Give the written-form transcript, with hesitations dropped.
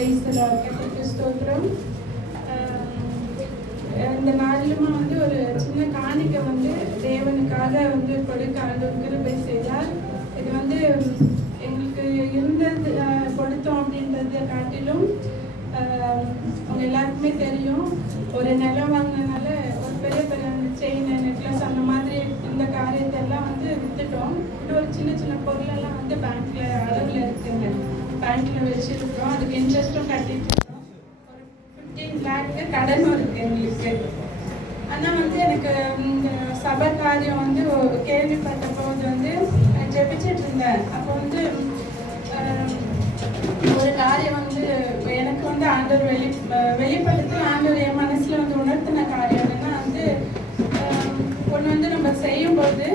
கர்த்தருக்கு ஸ்தோத்திரம். இந்த நாளிலுமா வந்து ஒரு சின்ன காணிக்கை வந்து தேவனுக்காக வந்து கொடுக்க ஆண்டவர் கிருபை செய்தார். இது வந்து எங்களுக்கு இருந்தது கொடுத்தோம் அப்படின்றத காட்டிலும் அவங்க எல்லாருக்குமே தெரியும், ஒரு நிலம் வாங்கினதுனால ஒரு பெரிய பெரிய செயின் நெக்லஸ் அந்த மாதிரி இந்த காரியத்தை எல்லாம் வந்து வித்துட்டோம். ஒரு சின்ன சின்ன பொருளெல்லாம் வந்து பேங்க்ல அளவில் இருக்குங்க, பேங்க்ல வச்சிருக்கோம். அதுக்கு இன்ட்ரெஸ்ட்டும் கட்டிட்டு இருக்கோம். ஒரு 15 lakh கடனும் இருக்கு எங்களுக்கு. ஆனால் வந்து எனக்கு இந்த சபை காரியம் வந்து கேள்விப்பட்ட போது வந்து ஜெபிச்சிட்டு இருந்தேன். அப்போ வந்து ஒரு காரியம் வந்து எனக்கு வந்து ஆண்டவர் வெளிப்படுத்தி ஆண்டவர் என் மனசுல வந்து உணர்த்தின காரியம் என்னன்னா வந்து ஒன்று வந்து நம்ம செய்யும்போது